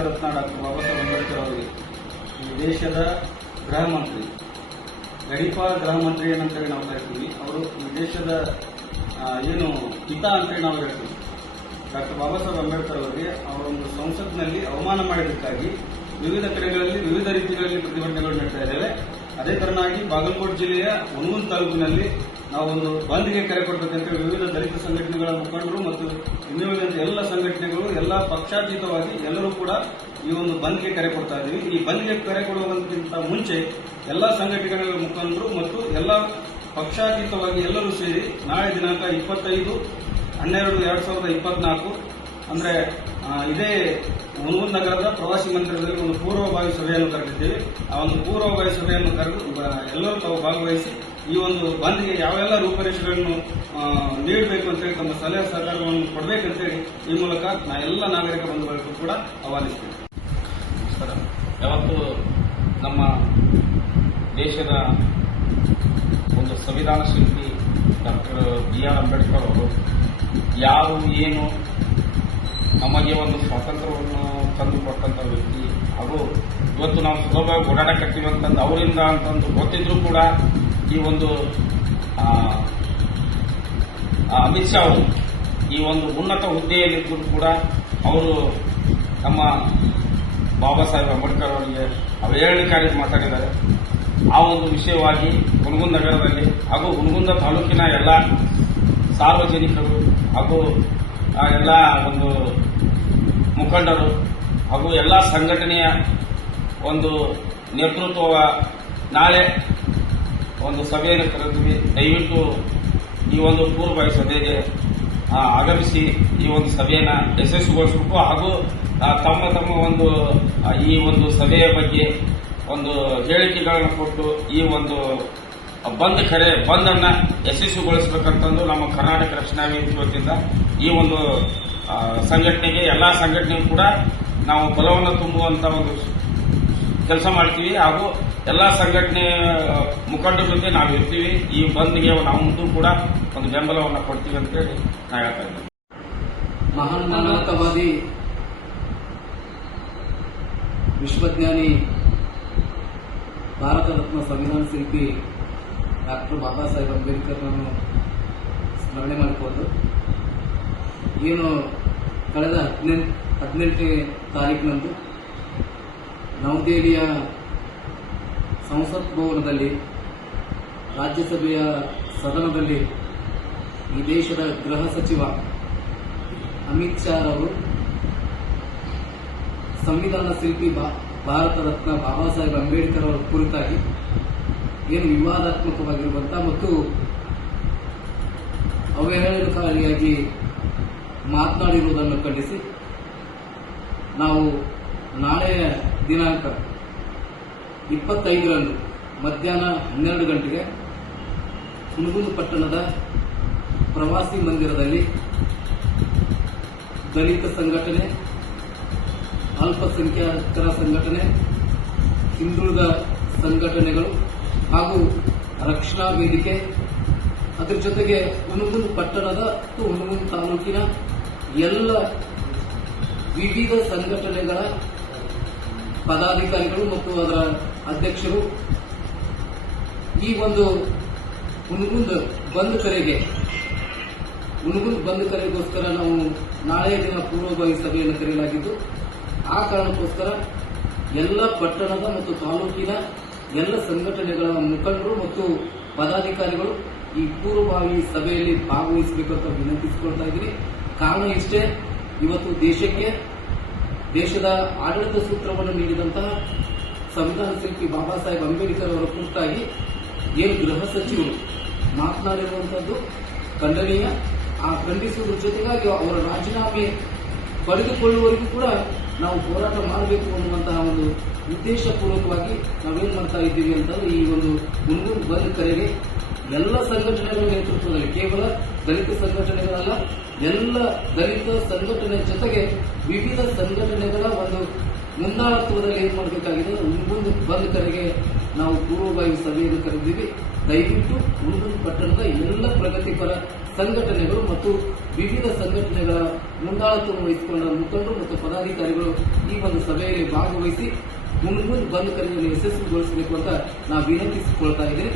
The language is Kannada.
ಅಂಬೇಡ್ಕರ್ ಅವರಿಗೆ ಈ ದೇಶದ ಗೃಹ ಮಂತ್ರಿ. ಗಡಿಪ ಗೃಹ ಮಂತ್ರಿ ಏನಂತೇಳಿ ನಾವು ಹೇಳ್ತೀವಿ. ಅವರು ಈ ದೇಶದ ಏನು ಹಿತ ಅಂತೇಳಿ ನಾವು ಹೇಳ್ತೀವಿ. ಡಾಕ್ಟರ್ ಬಾಬಾ ಸಾಹೇಬ್ ಅಂಬೇಡ್ಕರ್ ಅವರಿಗೆ ಅವರೊಂದು ಸಂಸತ್ನಲ್ಲಿ ಅವಮಾನ ಮಾಡಿದ್ದಕ್ಕಾಗಿ ವಿವಿಧ ಕಡೆಗಳಲ್ಲಿ ವಿವಿಧ ರೀತಿಗಳಲ್ಲಿ ಪ್ರತಿಭಟನೆಗಳು ನಡೆಸ್ತಾ ಇದ್ದೇವೆ. ಅದೇ ತರನಾಗಿ ಬಾಗಲಕೋಟೆ ಜಿಲ್ಲೆಯ ಒಂದೊಂದು ತಾಲೂಕಿನಲ್ಲಿ ನಾವೊಂದು ಬಂದ್ಗೆ ಕರೆ ಕೊಡಬೇಕಂತ ವಿವಿಧ ದಲಿತ ಸಂಘಟನೆಗಳ ಮುಖಂಡರು ಮತ್ತು ಇನ್ನುಳಿದಂತೆ ಎಲ್ಲ ಎಲ್ಲ ಪಕ್ಷಾತೀತವಾಗಿ ಎಲ್ಲರೂ ಕೂಡ ಈ ಒಂದು ಬಂದ್ಗೆ ಕರೆ ಕೊಡ್ತಾ ಇದ್ದೀವಿ. ಈ ಬಂದ್ಗೆ ಕರೆ ಕೊಡುವುದಕ್ಕಿಂತ ಮುಂಚೆ ಎಲ್ಲ ಸಂಘಟನೆಗಳ ಮುಖಂಡರು ಮತ್ತು ಎಲ್ಲ ಪಕ್ಷಾತೀತವಾಗಿ ಎಲ್ಲರೂ ಸೇರಿ ನಾಳೆ ದಿನಾಂಕ ಇಪ್ಪತ್ತೈದು, ಹನ್ನೆರಡು, ಎರಡು ಸಾವಿರದ ಇಪ್ಪತ್ನಾಲ್ಕು, ಅಂದರೆ ಇದೇ ಹುಣಗುಂದ ನಗರದ ಪ್ರವಾಸಿ ಮಂದಿರದಲ್ಲಿ ಒಂದು ಪೂರ್ವಭಾವಿ ಸಭೆಯನ್ನು ಕರೆದಿದ್ದೇವೆ. ಆ ಒಂದು ಪೂರ್ವಭಾವಿ ಸಭೆಯನ್ನು ಕರೆದು ಎಲ್ಲರೂ ತಾವು ಭಾಗವಹಿಸಿ ಈ ಒಂದು ಬಂದ್ಗೆ ಯಾವೆಲ್ಲ ರೂಪರೇಷೆಗಳನ್ನು ನೀಡಬೇಕು ಅಂತೇಳಿ ತಮ್ಮ ಸಲಹೆ ಸಹಕಾರಗಳನ್ನು ಕೊಡಬೇಕಂತೇಳಿ ಈ ಮೂಲಕ ನಾ ಎಲ್ಲ ನಾಗರಿಕ ಬಂಧುಗಳಿಗೂ ಕೂಡ ಆಹ್ವಾನಿಸ್ತೇನೆ. ನಮಸ್ಕಾರ. ಯಾವತ್ತು ನಮ್ಮ ದೇಶದ ಒಂದು ಸಂವಿಧಾನ ಶಿಲ್ಪಿ ಡಾಕ್ಟರ್ ಬಿ ಆರ್ ಅಂಬೇಡ್ಕರ್ ಅವರು ಯಾರು, ಏನು ನಮಗೆ ಒಂದು ಸ್ವಾತಂತ್ರ್ಯವನ್ನು ತಂದುಕೊಟ್ಟಂತ ವ್ಯಕ್ತಿ. ಹಾಗೂ ಇವತ್ತು ನಾವು ಸುಲಭವಾಗಿ ಓಡಾಡಕತ್ತೀವಿ ಅಂತಂದು ಅವರಿಂದ ಅಂತಂದು ಗೊತ್ತಿದ್ರು ಕೂಡ ಈ ಒಂದು ಅಮಿತ್ ಶಾ ಅವರು ಈ ಒಂದು ಉನ್ನತ ಹುದ್ದೆಯಲ್ಲಿದ್ದರೂ ಕೂಡ ಅವರು ನಮ್ಮ ಬಾಬಾ ಸಾಹೇಬ್ ಅಂಬೇಡ್ಕರ್ ಅವರಿಗೆ ಅವಹೇಳನಕಾರಿ ಮಾತಾಡಿದ್ದಾರೆ. ಆ ಒಂದು ವಿಷಯವಾಗಿ ಹುನಗುಂದ ನಗರದಲ್ಲಿ ಹಾಗೂ ಹುನಗುಂದ ತಾಲೂಕಿನ ಎಲ್ಲ ಸಾರ್ವಜನಿಕರು ಹಾಗೂ ಆ ಎಲ್ಲ ಒಂದು ಮುಖಂಡರು ಹಾಗೂ ಎಲ್ಲ ಸಂಘಟನೆಯ ಒಂದು ನೇತೃತ್ವ ನಾಳೆ ಒಂದು ಸಭೆಯನ್ನು ಕರೆದ್ವಿ ದಯವಿಟ್ಟು ಈ ಒಂದು ಪೂರ್ವಭಾವಿ ಸಭೆಗೆ ಆಗಮಿಸಿ ಈ ಒಂದು ಸಭೆಯನ್ನು ಯಶಸ್ವಿಗೊಳಿಸಬೇಕು ಹಾಗೂ ತಮ್ಮ ತಮ್ಮ ಒಂದು ಈ ಒಂದು ಸಭೆಯ ಬಗ್ಗೆ ಒಂದು ಹೇಳಿಕೆಗಳನ್ನು ಕೊಟ್ಟು ಈ ಒಂದು ಬಂದ್ ಕರೆ, ಬಂದನ್ನ ಯಶಸ್ವಿಗೊಳಿಸಬೇಕಂತಂದು ನಮ್ಮ ಕರ್ನಾಟಕ ರಕ್ಷಣಾ ವೇದಿಕೆ ಈ ಒಂದು ಸಂಘಟನೆಗೆ ಎಲ್ಲಾ ಸಂಘಟನೆಗೂ ಕೂಡ ನಾವು ಬಲವನ್ನು ತುಂಬುವಂತ ಒಂದು ಕೆಲಸ ಮಾಡ್ತೀವಿ. ಹಾಗೂ ಎಲ್ಲಾ ಸಂಘಟನೆ ಮುಖಂಡರ ಜೊತೆ ನಾವು ಇರ್ತೀವಿ. ಈ ಬಂದ್ಗೆ ನಾವು ಕೂಡ ಒಂದು ಬೆಂಬಲವನ್ನು ಕೊಡ್ತೀವಿ ಅಂತೇಳಿ ನಾ ಹೇಳ್ತಾ ಇದ್ದೇನೆ ಮಹಾನ್ ಮಾನವತಾವಾದಿ ವಿಶ್ವಜ್ಞಾನಿ ಭಾರತ ರತ್ನ ಸಂವಿಧಾನ ಶಿಲ್ಪಿ ಡಾಕ್ಟರ್ ಬಾಬಾ ಸಾಹೇಬ್ ಅಂಬೇಡ್ಕರ್ನನ್ನು ಸ್ಮರಣೆ ಮಾಡಿಕೊಂಡು ಏನು ಕಳೆದ ಹದಿನೆಂಟು, ಹದಿನೆಂಟನೇ ತಾರೀಕಿನಂದು ನವದೆಹಲಿಯ ಸಂಸತ್ ಭವನದಲ್ಲಿ ರಾಜ್ಯಸಭೆಯ ಸದನದಲ್ಲಿ ಈ ದೇಶದ ಗೃಹ ಸಚಿವ ಅಮಿತ್ ಶಾ ಅವರು ಸಂವಿಧಾನ ಶಿಲ್ಪಿ ಭಾರತ ರತ್ನ ಬಾಬಾ ಸಾಹೇಬ್ ಅಂಬೇಡ್ಕರ್ ಅವರ ಕುರಿತಾಗಿ ಏನು ವಿವಾದಾತ್ಮಕವಾಗಿರುವಂತಹ ಮತ್ತು ಅವಹೇಳನಕಾರಿಯಾಗಿ ಮಾತನಾಡಿರುವುದನ್ನು ಖಂಡಿಸಿ. ನಾವು ನಾಳೆ ದಿನಾಂಕ ಇಪ್ಪತ್ತೈದರಂದು ಮಧ್ಯಾಹ್ನ ಹನ್ನೆರಡು ಗಂಟೆಗೆ ಹುಣಗುಂದ ಪಟ್ಟಣದ ಪ್ರವಾಸಿ ಮಂದಿರದಲ್ಲಿ ದಲಿತ ಸಂಘಟನೆ, ಅಲ್ಪಸಂಖ್ಯಾತರ ಸಂಘಟನೆ, ಹಿಂದುಳಿದ ಸಂಘಟನೆಗಳು ಹಾಗೂ ರಕ್ಷಣಾ ವೇದಿಕೆ, ಅದರ ಜೊತೆಗೆ ಹುಣಗುಂದ ಪಟ್ಟಣದ ಮತ್ತು ಹುಣಗುಂದ ತಾಲೂಕಿನ ಎಲ್ಲ ವಿವಿಧ ಸಂಘಟನೆಗಳ ಪದಾಧಿಕಾರಿಗಳು ಮತ್ತು ಅದರ ಅಧ್ಯಕ್ಷರು ಈ ಒಂದು ಹುಣಗುಂದ್ ಬಂದ್ ಕರೆಗೆ ಹುಣಗುಂದ್ ಬಂದ್ ಕರೆಗೋಸ್ಕರ ನಾವು ನಾಳೆಯ ದಿನ ಪೂರ್ವಭಾವಿ ಸಭೆಯನ್ನು ಕರೆಯಲಾಗಿದ್ದು, ಆ ಕಾರಣಕ್ಕೋಸ್ಕರ ಎಲ್ಲ ಪಟ್ಟಣದ ಮತ್ತು ತಾಲೂಕಿನ ಎಲ್ಲ ಸಂಘಟನೆಗಳ ಮುಖಂಡರು ಮತ್ತು ಪದಾಧಿಕಾರಿಗಳು ಈ ಪೂರ್ವಭಾವಿ ಸಭೆಯಲ್ಲಿ ಭಾಗವಹಿಸಬೇಕಂತ ವಿನಂತಿಸಿಕೊಳ್ತಾ ಇದ್ದೀನಿ. ಕಾರಣ ಇಷ್ಟೇ, ಇವತ್ತು ದೇಶಕ್ಕೆ ದೇಶದ ಆಡಳಿತ ಸೂತ್ರವನ್ನು ನೀಡಿದಂತಹ ಸಂವಿಧಾನ ಶಿಲ್ಪಿ ಬಾಬಾ ಸಾಹೇಬ್ ಅಂಬೇಡ್ಕರ್ ಅವರ ಕುರಿತಾಗಿ ಏನು ಗೃಹ ಸಚಿವರು ಮಾತನಾಡಿರುವಂಥದ್ದು ಖಂಡನೀಯ. ಆ ಖಂಡಿಸುವುದರ ಜೊತೆಗಾಗಿ ಅವರ ರಾಜೀನಾಮೆ ಪಡೆದುಕೊಳ್ಳುವವರೆಗೂ ಕೂಡ ನಾವು ಹೋರಾಟ ಮಾಡಬೇಕು ಅನ್ನುವಂತಹ ಒಂದು ಉದ್ದೇಶಪೂರ್ವಕವಾಗಿ ನಾವೇನ್ ಮಾಡ್ತಾ ಇದ್ದೀವಿ ಅಂತಂದ್ರೆ ಈ ಒಂದು ಮುಂದೂರು ಬಂದ್ ಕರೆಗೆ ಎಲ್ಲ ಸಂಘಟನೆಗಳ ನೇತೃತ್ವದಲ್ಲಿ, ಕೇವಲ ದಲಿತ ಸಂಘಟನೆಗಳಲ್ಲ, ಎಲ್ಲ ದಲಿತ ಸಂಘಟನೆ ಜೊತೆಗೆ ವಿವಿಧ ಸಂಘಟನೆಗಳ ಒಂದು ಮುಂದಾಳತ್ವದಲ್ಲಿ ಏನ್ ಮಾಡಬೇಕಾಗಿದೆ? ಮುಂದೊಂದು ಬಂದ್ ಕರೆಗೆ ನಾವು ಪೂರ್ವಭಾವಿ ಸಭೆಯನ್ನು ಕರೆದಿದ್ದೀವಿ. ದಯವಿಟ್ಟು ಮುಂದೊಂದು ಪಟ್ಟಣದ ಎಲ್ಲ ಪ್ರಗತಿಪರ ಸಂಘಟನೆಗಳು ಮತ್ತು ವಿವಿಧ ಸಂಘಟನೆಗಳ ಮುಂದಾಳತ್ವವನ್ನು ವಹಿಸಿಕೊಂಡ ಮುಖಂಡರು ಮತ್ತು ಪದಾಧಿಕಾರಿಗಳು ಈ ಒಂದು ಸಭೆಯಲ್ಲಿ ಭಾಗವಹಿಸಿ ಮುನ್ಮುಂದ್ ಬಂದ್ ಕರೆಯನ್ನು ಯಶಸ್ವಿಗೊಳಿಸಬೇಕು ಅಂತ ನಾವು ವಿನಂತಿಸಿಕೊಳ್ತಾ ಇದ್ದೀನಿ.